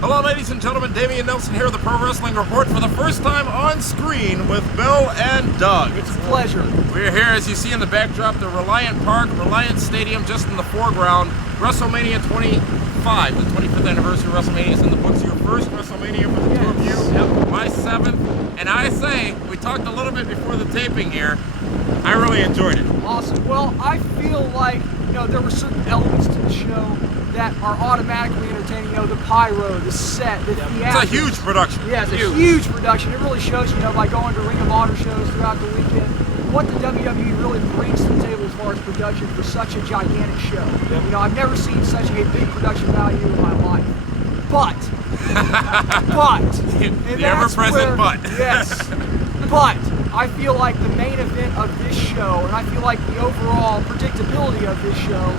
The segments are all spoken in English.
Hello, ladies and gentlemen. Dameon Nelson here with the Pro Wrestling Report for the first time on screen with Bill and Doug. It's a pleasure. We're here, as you see in the backdrop, the Reliant Statdium just in the foreground. WrestleMania 25, the 25th anniversary of WrestleMania is in the books. Your first WrestleMania for the two of you. Yep. My seventh. And I say, we talked a little bit before the taping here. I really enjoyed it. Awesome. Well, I feel like, there were certain elements to the show that are automatically entertaining. The pyro, the set, the theatrics. It's a huge production. Yeah, it's a huge production. It really shows, by going to Ring of Honor shows throughout the weekend, what the WWE really brings to the table as far as production for such a gigantic show. Yep. I've never seen such a big production value in my life. But, the ever-present but. Yes, but I feel like the main event of this show, and I feel like the overall predictability of this show,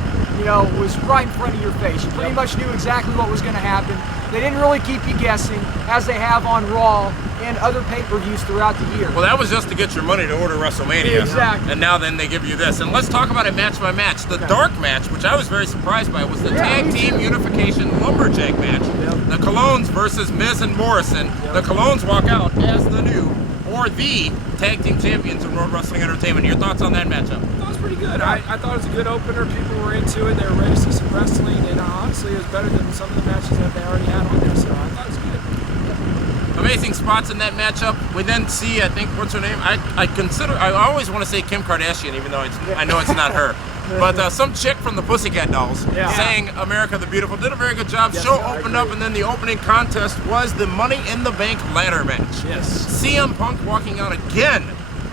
was right in front of your face. You pretty much knew exactly what was going to happen. They didn't really keep you guessing, as they have on Raw and other pay-per-views throughout the year. Well, that was just to get your money to order WrestleMania. Exactly. And now then they give you this. And let's talk about it match by match. The dark match, which I was very surprised by, was the Tag Team Unification Lumberjack match. Yep. The Colognes versus Miz and Morrison. Yep. The Colognes walk out as the new, or the, Tag Team Champions in World Wrestling Entertainment. Your thoughts on that matchup? That was pretty good. I thought it was a good opener. People were into it. They were ready to see some wrestling. And honestly, it was better than some of the matches that they already had on there. So I thought it was good. Amazing spots in that matchup. We then see, I think, what's her name? I always want to say Kim Kardashian, even though I know it's not her. But some chick from the Pussycat Dolls sang America the Beautiful. Did a very good job. Yes, Show opened up, and then the opening contest was the Money in the Bank ladder match. Yes. CM Punk walking out again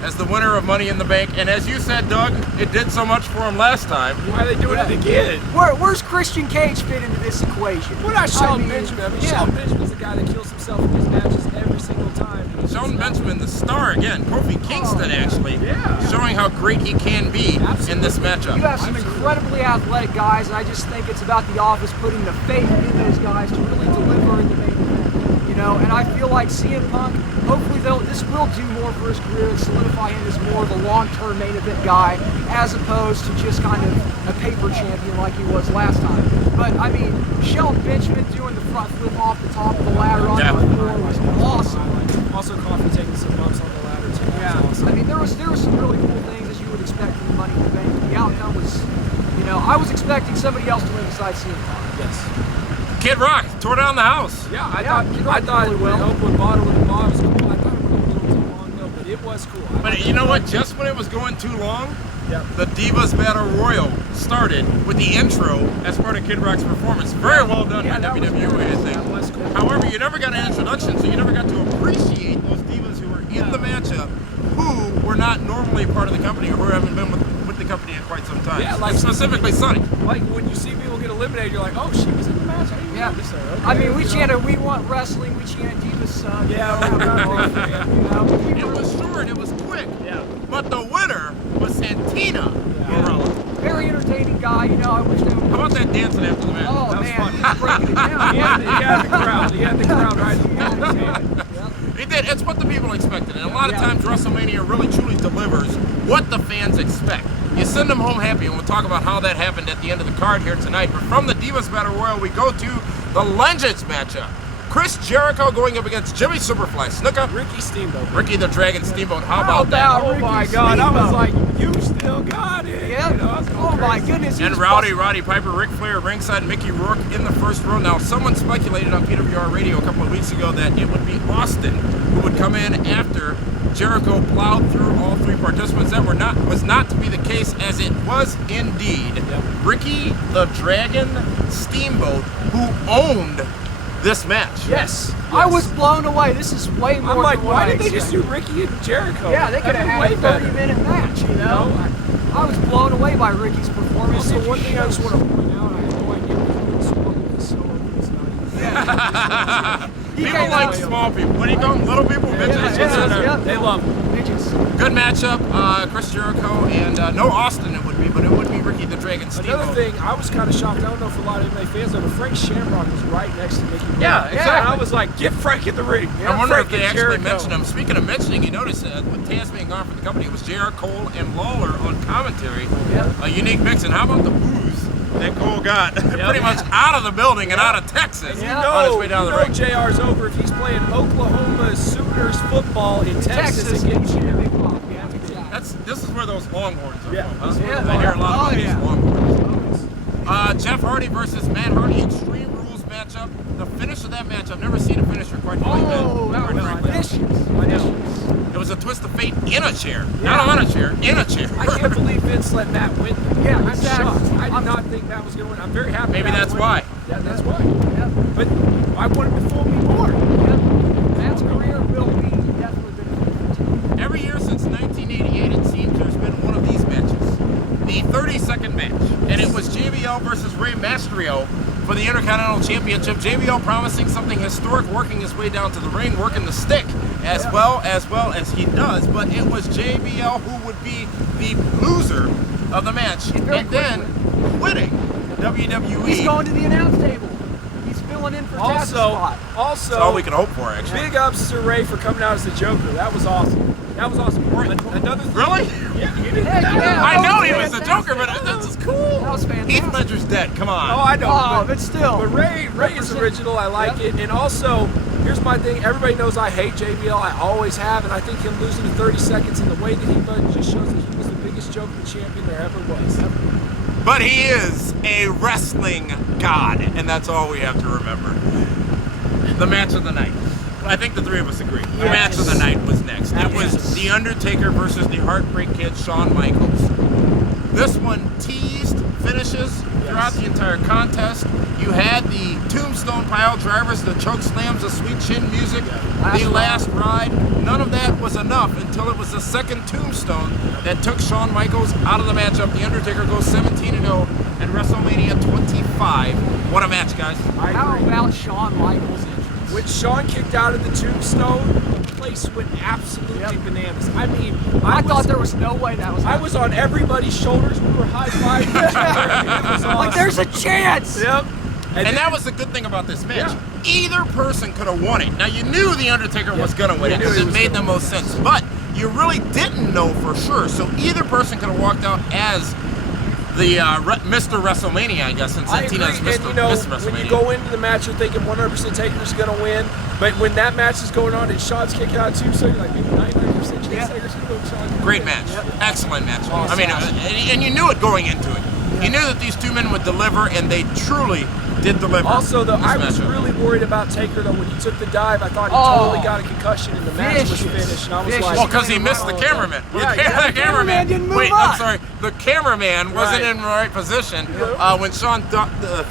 as the winner of Money in the Bank. And as you said, Doug, it did so much for him last time. Why are they doing it again? Where's Christian Cage fit into this equation? What about Shelton Benjamin? Shelton Benjamin's the guy that kills himself in his matches every single time. Shelton Benjamin, the star again, Kofi Kingston actually, showing how great he can be in this matchup. You have some incredibly athletic guys, and I just think it's about the office putting the faith in those guys to really deliver in the main event. And I feel like CM Punk, hopefully this will do more for his career and solidify him as more of a long-term main event guy, as opposed to just kind of a paper champion like he was last time. But I mean, Shelton Benjamin doing the front flip off the top of the ladder on the floor was awesome. Also, Kofi taking some bumps on the ladder too. Yeah, awesome. I mean, there was some really cool things, as you would expect from the Money in the Bank. The outcome was, I was expecting somebody else to win besides CM Punk. Yes. Kid Rock tore down the house. Yeah, I thought really well. the open bottle with the mom was cool. I thought it went a little too long though, but it was cool. But you know what? Just when it was going too long, the Divas Battle Royal started with the intro as part of Kid Rock's performance. Very well done by WWE, I think. That was cool. However, you never got an introduction, so you never got to appreciate those divas who were in the matchup, who were not normally part of the company or who haven't been with the company in quite some time. Yeah, like specifically Sunny. Like when you see people get eliminated, you're like, oh, she was in the match. I didn't notice her. Okay, I mean, we chanted, we want wrestling, we chanted Divas Son. It was short, it was quick. Yeah. But the winner was Santina. Very entertaining guy, I wish they would. How about that dancing after the match? Oh, that was man, fun. he's breaking it down. He had the crowd. He had the crowd right. He did. It's what the people expected. And a lot of times WrestleMania really truly delivers what the fans expect. You send them home happy, and we'll talk about how that happened at the end of the card here tonight. But from the Divas Battle Royal, we go to the Legends matchup. Chris Jericho going up against Jimmy Superfly Snuka. Ricky Steamboat. Ricky the Dragon Steamboat. How about that? Oh my God! I was like, you still got it. Yeah. Oh my goodness. And Roddy Piper, Ric Flair ringside, Mickey Rourke in the first row. Now, someone speculated on PWR Radio a couple of weeks ago that it would be Austin who would come in after Jericho plowed through all three participants. That was not to be the case, as it was indeed Ricky the Dragon Steamboat who owned this match. Yes. I was blown away. This is way more. I'm like, than what why I did they just do expected. Ricky and Jericho? Yeah, they could have had a 30-minute match, I was blown away by Ricky's performance. Also, one thing I just want to point out, I had no idea what swallowed the solo. People like small people. What do you call them? Little people? Midgets? They love them. Midgets. Good matchup. Chris Jericho and no Austin it would be, but it would be Ricky the Dragon Steamboat. Another thing, I was kind of shocked. I don't know if a lot of MMA fans know, but Frank Shamrock was right next to Mickey Rourke. Yeah, exactly. I was like, get Frank in the ring. I wonder if Frank they and actually Jericho. mentioned him. Speaking of mentioning, you notice that with Taz being gone from the company, it was J.R. Cole and Lawler on commentary. A unique mix. And how about the booze that Cole got pretty much out of the building and out of Texas on his way down the ring. JR's over if he's playing Oklahoma Sooners football in Texas and getting cheered. This is where those Longhorns are from. Huh? Yeah. I hear a lot about these Longhorns. Jeff Hardy versus Matt Hardy, Extreme Rules matchup. The finish of that match, I've never seen a finisher quite like that. Oh, that was vicious. It was a twist of fate in a chair. Not on a chair, in a chair. I can't believe Vince let Matt win. Yeah, I'm exactly. shocked. I did not think Matt was going to win. I'm very happy. Maybe Matt that's won. why. Yeah, that's why. Yeah. But I want him to fool me more. Matt's career will be definitely benefited. Every year since 1988, it seems there's been one of these matches. The 30-second match. And it was JBL versus Rey Mysterio for the Intercontinental Championship. JBL promising something historic, working his way down to the ring, working the stick as well as he does. But it was JBL who would be the loser of the match. And then quitting WWE. He's going to the announce table. He's filling in for Taz's spot. Also, That's all we can hope for, actually. big ups to Ray for coming out as the Joker. That was awesome. That was awesome. Another thing, Really? Yeah, you didn't. I know he was the Joker, but that's just cool. That was fantastic. Heath Ledger's dead. Come on. Oh, I know. Oh, but still. But Ray is original. I like it. And also, here's my thing. Everybody knows I hate JBL. I always have. And I think him losing in 30 seconds and the way that he won just shows that he was the biggest Joker champion there ever was. But he is a wrestling god, and that's all we have to remember. The match of the night. I think the three of us agree. The match of the night was next. It was The Undertaker versus the Heartbreak Kid, Shawn Michaels. This one teased finishes throughout the entire contest. You had the tombstone pile drivers, the choke slams, the sweet chin music, the last ride. None of that was enough until it was the second tombstone that took Shawn Michaels out of the matchup. The Undertaker goes 17-0 at WrestleMania 25. What a match, guys. How about Shawn Michaels' entrance? When Shawn kicked out of the tombstone, the place went absolutely bananas. I mean, I thought there was no way that was I was on everybody's shoulders. We were high-fiving each other. It was awesome. like, there's a chance! Yep. And that was the good thing about this match. Either person could have won it. Now, you knew The Undertaker was going to win it because it made the most sense. But you really didn't know for sure. So either person could have walked out as the Mr. WrestleMania, I guess, since Santina's Mr. And you know, Mr. WrestleMania. when you go into the match, you're thinking 100% Taker's going to win. But when that match is going on and Shawn's kicking out too, so you're like, maybe 99% chance Taker's going to win. Shawn's Great match. Excellent match. I mean, and you knew it going into it. You knew that these two men would deliver, and they truly did deliver. Also, though, I was matchup. really worried about Taker, though. When he took the dive, I thought he totally got a concussion, and the match was finished. And I was like, well, because he missed the cameraman. Right. The cameraman didn't move Wait, up. I'm sorry. The cameraman wasn't in the right position when Shawn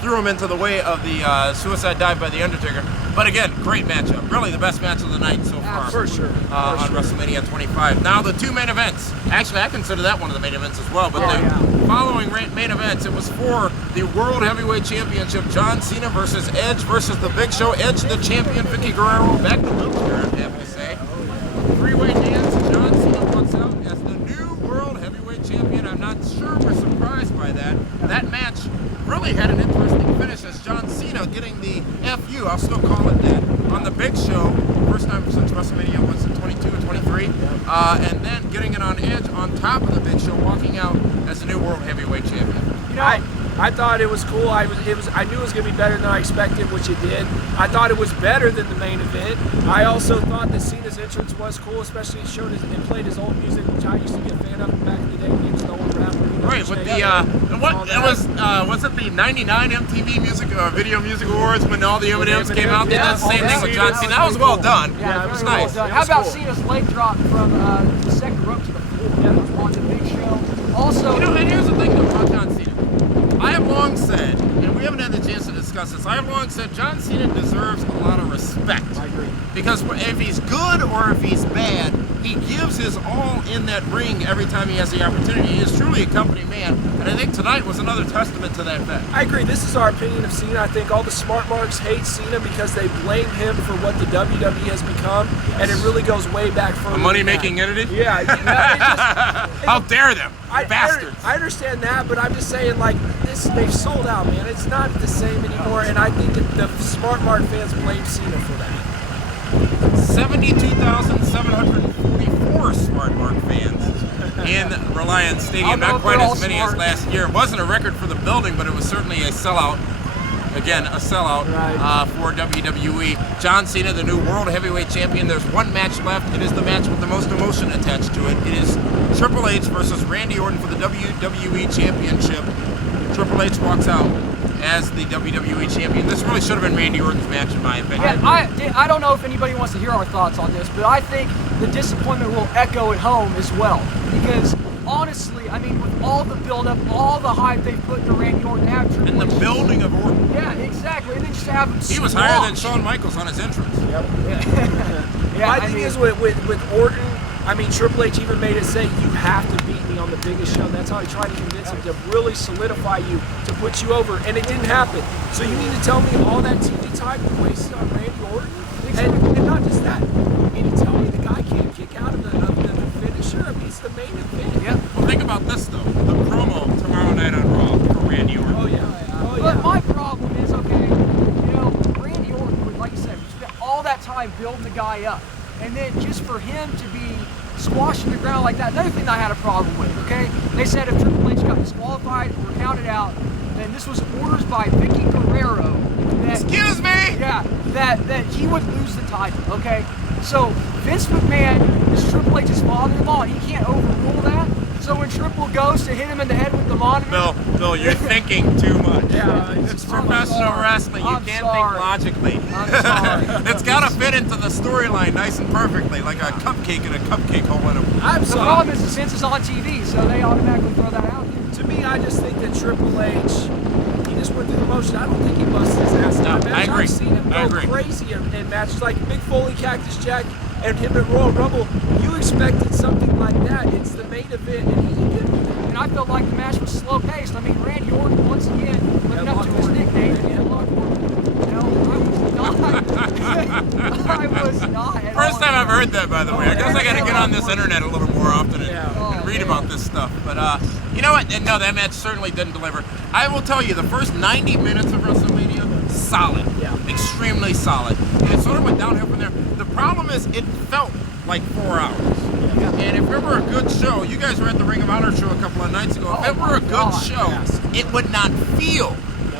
threw him into the way of the suicide dive by The Undertaker. But again, great matchup. Really the best match of the night so far. For sure. On WrestleMania 25. Now the two main events. Actually, I consider that one of the main events as well. But the following main events, it was for the World Heavyweight Championship. John Cena versus Edge versus The Big Show. Edge the champion, Vicky Guerrero back to wheelchair, I have to say. Three-way dance. John Cena walks out as the new World Heavyweight Champion. I'm not sure we're surprised by that. That match really had an interesting finish as John Cena getting the FU, I'll still call it that, on The Big Show. First time since WrestleMania was in 22 and 23. And then getting it on Edge on top of The Big Show, walking out as the new World Heavyweight Champion. You know, I thought it was cool. I knew it was going to be better than I expected, which it did. I thought it was better than the main event. I also thought that Cena's entrance was cool, especially he showed and played his old music, which I used to be a fan of back in the day when he was the old rapper. Right, with was it the 99 MTV Music Video Music Awards when all the M&Ms came out? They did the same thing with John Cena. That was well done. Yeah, it was very nice. well done. How about Cena's leg drop from the second rope to the floor on The Big Show? Also, You know, and here's the thing though about John Cena. I have long said, and we haven't had the chance to discuss this, I have long said John Cena deserves a lot of respect. I agree. Because if he's good or if he's bad, he gives his all in that ring every time he has the opportunity. He is truly a company man, and I think tonight was another testament to that fact. I agree. This is our opinion of Cena. I think all the smart marks hate Cena because they blame him for what the WWE has become, and it really goes way back further. A money-making entity? Yeah. You know, How dare them, bastards! I understand that, but I'm just saying, like, they've sold out, man. It's not the same anymore, and I think that the smart mark fans blame Cena for that. 72,744 Smart Mark fans in Reliant Stadium. Not quite as many as last year. It wasn't a record for the building, but it was certainly a sellout. Again, a sellout for WWE. John Cena, the new World Heavyweight Champion. There's one match left. It is the match with the most emotion attached to it. It is Triple H versus Randy Orton for the WWE Championship. Triple H walks out as the WWE Champion. This really should have been Randy Orton's match, in my opinion. Yeah, I don't know if anybody wants to hear our thoughts on this, but I think the disappointment will echo at home as well. Because honestly, I mean, with all the build-up, all the hype they put into Randy Orton after, and the building of Orton. Yeah, exactly. And then just to have him He was higher than Shawn Michaels on his entrance. Yep. Yeah, My thing is with Orton, I mean, Triple H even made it say, you have to beat me on the biggest show. That's how he tried to convince him to really solidify you, to put you over, and it didn't happen. So you need to tell me all that TV time you wasted on Randy Orton? And not just that, you need to tell me the guy can't kick out of the finisher. I mean, it's the main event. Yeah. Well, think about this, though. The promo tomorrow night on Raw for Randy Orton. Oh, yeah. But my problem is, okay, Randy Orton, like you said, we spent all that time building the guy up. And then just for him to be squashed in the ground like that, another thing that I had a problem with, okay? They said if Triple H got disqualified or counted out, then this was orders by Vicky Guerrero. Excuse me! Yeah, that he would lose the title, okay? So Vince McMahon is Triple H's father-in-law, and he can't overrule that. So when Triple goes to hit him in the head with the monitor... Bill, you're thinking too much. Yeah, it's professional wrestling. You can't think logically. I'm sorry. It's got to fit into the storyline nice and perfectly, like a cupcake in a cupcake hole in a... The problem is Vince is on TV, so they automatically throw that out there. To me, I just think that Triple H, he just went through the motion. I don't think he busted his ass. No, I agree. I've seen him go crazy in matches like Mick Foley, Cactus Jack, and him at Royal Rumble. You expected something like that. It's the main event, and he didn't. And I felt like the match was slow-paced. I mean, Randy Orton, once again, living up to his nickname, Luck Orton. I was not at First all time I've heard that, by the way. I guess I got to get on this internet a little more often and read man. about this stuff. But you know what? No, that match certainly didn't deliver. I will tell you, the first 90 minutes of WrestleMania, solid. Yeah. Extremely solid. And it sort of went downhill from there. The problem is it felt like 4 hours. And if it were a good show, you guys were at the Ring of Honor show a couple of nights ago. If it were a good show, it would not feel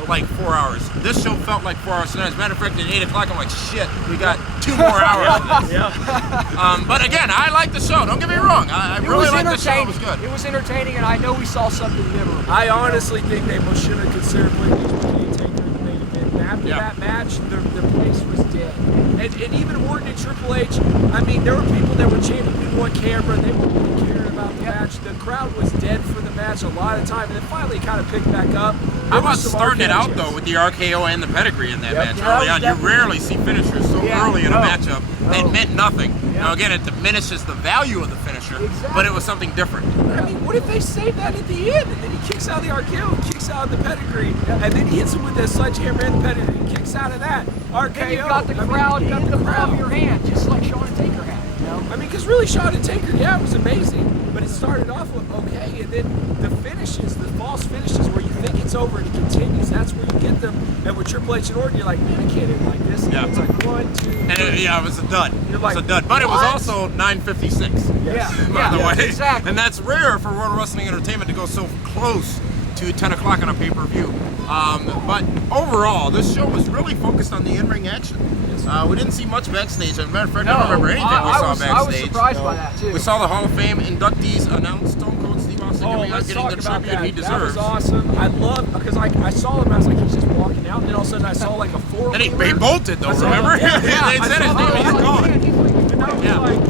like 4 hours. This show felt like 4 hours. And as a matter of fact, at 8 o'clock, I'm like, shit, we got 2 more hours of this. But again, I like the show. Don't get me wrong. I really like the show. It was good. It was entertaining, and I know we saw something memorable. I honestly think they should have considered putting HBK Taker in the main event. And after that match, the place was dead. And even Orton and Triple H, I mean, there were people that were chanting, we want camera, they weren't really caring about the match. The crowd was dead for the match a lot of time, and then finally kind of picked back up. How about starting it out, though, with the RKO and the pedigree in that match early on? You rarely see finishers so early in a matchup. It meant nothing. Now, again, it diminishes the value of the finisher, but it was something different. I mean, what if they save that at the end, and then he kicks out the RKO, kicks out the pedigree, and then he hits him with the sledgehammer and the pedigree, and kicks out of that RKO. And you've got the crowd in the palm of your hand, just like Shawn and Taker had. I mean, because really, Shawn and Taker, it was amazing, but it started off with okay, and then the finishes, the false finishes, where you think it's over and it continues, that's where you get them. And with Triple H and Orton, you're like, man, I can't end like this. And it's like 1, 2, 3. And it was a dud. You're like, it was a dud. But it was also 9:56. By the way. Exactly. And that's rare for World Wrestling Entertainment to go so close to 10 o'clock on a pay-per-view. But overall, this show was really focused on the in-ring action. We didn't see much backstage. As a matter of fact, I don't remember anything we saw backstage. I was surprised by that, too. We saw the Hall of Fame inductees announce Stone Cold Steve Austin coming out, getting the tribute he deserves. That was awesome. I love, because I saw him, I was like, he's just walking out, and then all of a sudden I saw like a 4-wheeler. And he bolted, though, remember? They said his name, he's gone. And I was like,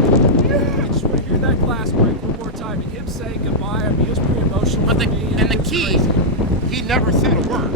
I just want to hear that glass break one more time, and him saying goodbye. I mean, it was pretty emotional for me. And the key, he never said a word.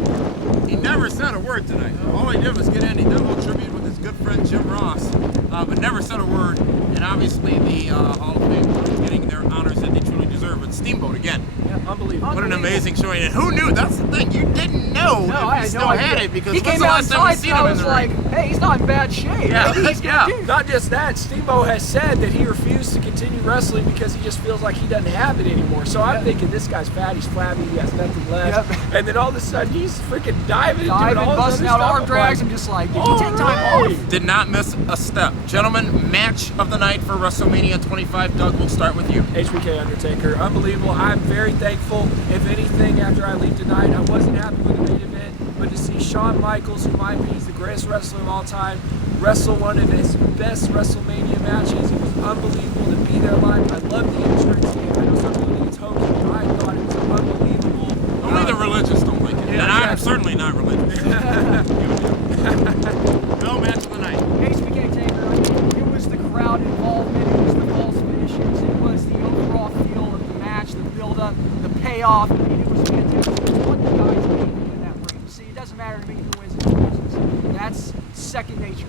He never said a word tonight. All he did was get in, he did a little tribute with his good friend Jim Ross, but never said a word. And obviously the Hall of Fame getting their honors that they truly deserve. But Steamboat again, Unbelievable. What an amazing showing. And who knew? That's the thing. You didn't know No, if I he had still no idea. had it because He when's came the last time we outside, seen and I him in was the like, ring? hey, he's not in bad shape. Yeah, Maybe he's yeah. gonna do. Not just that, Steamboat has said that he refused to continue wrestling because he just feels like he doesn't have it anymore. So I'm thinking this guy's fat, he's flabby, he has nothing left. Yep. And then all of a sudden he's freaking diving and Diving, doing all busting this out other arm stuff. drags. I'm I'm like, just like, did you take time alright. off? Did not miss a step. Gentlemen, match of the night for WrestleMania 25. Doug, we'll start with you. HBK Undertaker, unbelievable. I'm very thankful. If anything, after I leave tonight, I wasn't happy with the main event, but to see Shawn Michaels, who might be the greatest wrestler of all time, wrestle one of his best WrestleMania matches, it was unbelievable to be there live. I loved the entrance. I know some people think it's hokey, but I thought it was unbelievable. Only the religious don't like it. Yeah, and I'm exactly. certainly not religious. No match of the night. HBK Taker, I mean, it was the crowd involvement, it was the false finishes, it was the overall feel of the match, the build-up, the payoff. I mean, it was fantastic. It's what the guys gave me in that ring. See, it doesn't matter to me who wins and who loses. That's second nature.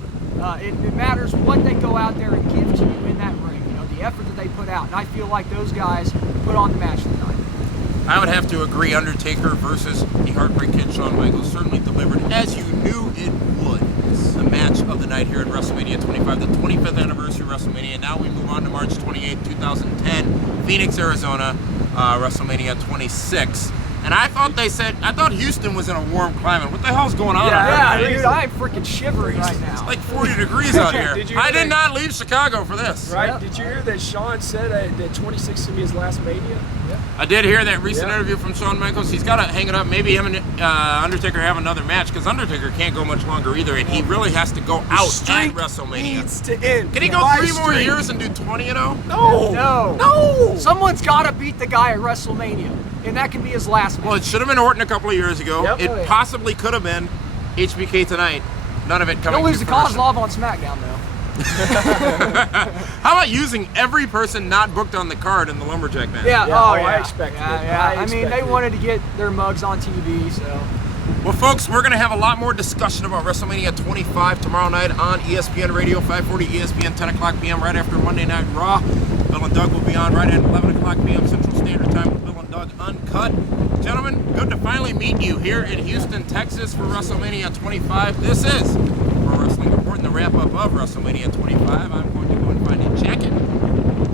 It matters what they go out there and give to you in that ring. You know, the effort that they put out. And I feel like those guys put on the match tonight. I would have to agree. Undertaker versus the Heartbreak Kid Shawn Michaels certainly delivered as you knew it would. The match of the night here at WrestleMania 25, the 25th anniversary of WrestleMania. Now we move on to March 28, 2010, Phoenix, Arizona, WrestleMania 26. And I thought Houston was in a warm climate. What the hell's going on? Yeah, out there? Dude, I'm freaking shivering right now. It's like 40 degrees out here. Did you I hear did that? not leave Chicago for this. Right? Yep. Did you hear that Shawn said that 26 to be his last Mania? I did hear that recent Yeah. interview from Shawn Michaels. He's got to hang it up. Maybe him and Undertaker have another match because Undertaker can't go much longer either, and he really has to go out at Streak WrestleMania. needs to end. Can he go My 3 more streak. years and do 20, you know? No. No. Someone's got to beat the guy at WrestleMania. And that can be his last match. Well, it should have been Orton a couple of years ago. Yep. It Oh, yeah. possibly could have been HBK tonight. None of it coming He'll lose to to fruition. Kozlov on SmackDown, though. How about using every person not booked on the card in the Lumberjack match? Yeah, Yeah, oh, oh, yeah. I expected it. Yeah. I I mean, they expected it. wanted to get their mugs on TV, so. Well, folks, we're going to have a lot more discussion about WrestleMania 25 tomorrow night on ESPN Radio, 540 ESPN, 10 o'clock p.m. right after Monday Night Raw. Bill and Doug will be on right at 11 o'clock p.m. Central Standard Time with Bill and Doug Uncut. Gentlemen, good to finally meet you here in Houston, Texas for WrestleMania 25. This is Pro Wrestling Report and the wrap-up of WrestleMania 25. I'm going to go and find a jacket.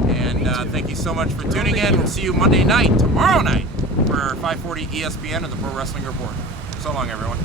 And thank you so much for tuning in. We'll see you Monday night, tomorrow night, for 540 ESPN and the Pro Wrestling Report. So long, everyone.